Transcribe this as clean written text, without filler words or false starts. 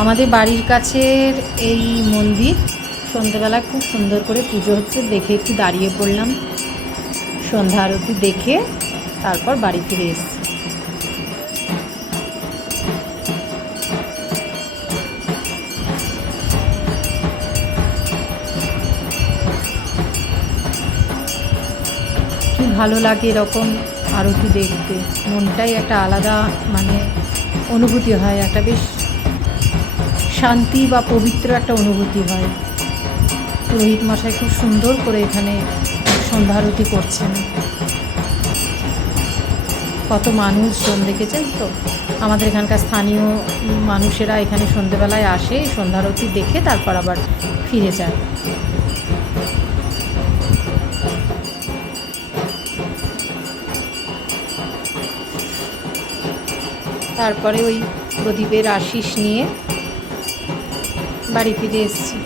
আমাদের বাড়ির কাছের এই মন্দির, সন্ধ্যেবেলা খুব সুন্দর করে পুজো হচ্ছে দেখে একটু দাঁড়িয়ে পড়লাম, সন্ধ্যা আরতি দেখে তারপর বাড়ি ফিরে এসেছি। কি ভালো লাগে এরকম আরতি দেখতে, মনটাই একটা আলাদা মানে অনুভূতি হয়, একটা বেশ শান্তি বা পবিত্র একটা অনুভূতি হয়। পুরোহিত মশাই খুব সুন্দর করে এখানে সন্ধ্যা আরতি করছেন। কত মানুষজন দেখেছেন তো, আমাদের এখানকার স্থানীয় মানুষেরা এখানে সন্ধ্যেবেলায় আসে, সন্ধ্যা আরতি দেখে তারপর আবার ফিরে যায়। তারপরে ওই প্রদীপের আশিস নিয়ে বাড়ি ফিরে এসেছি।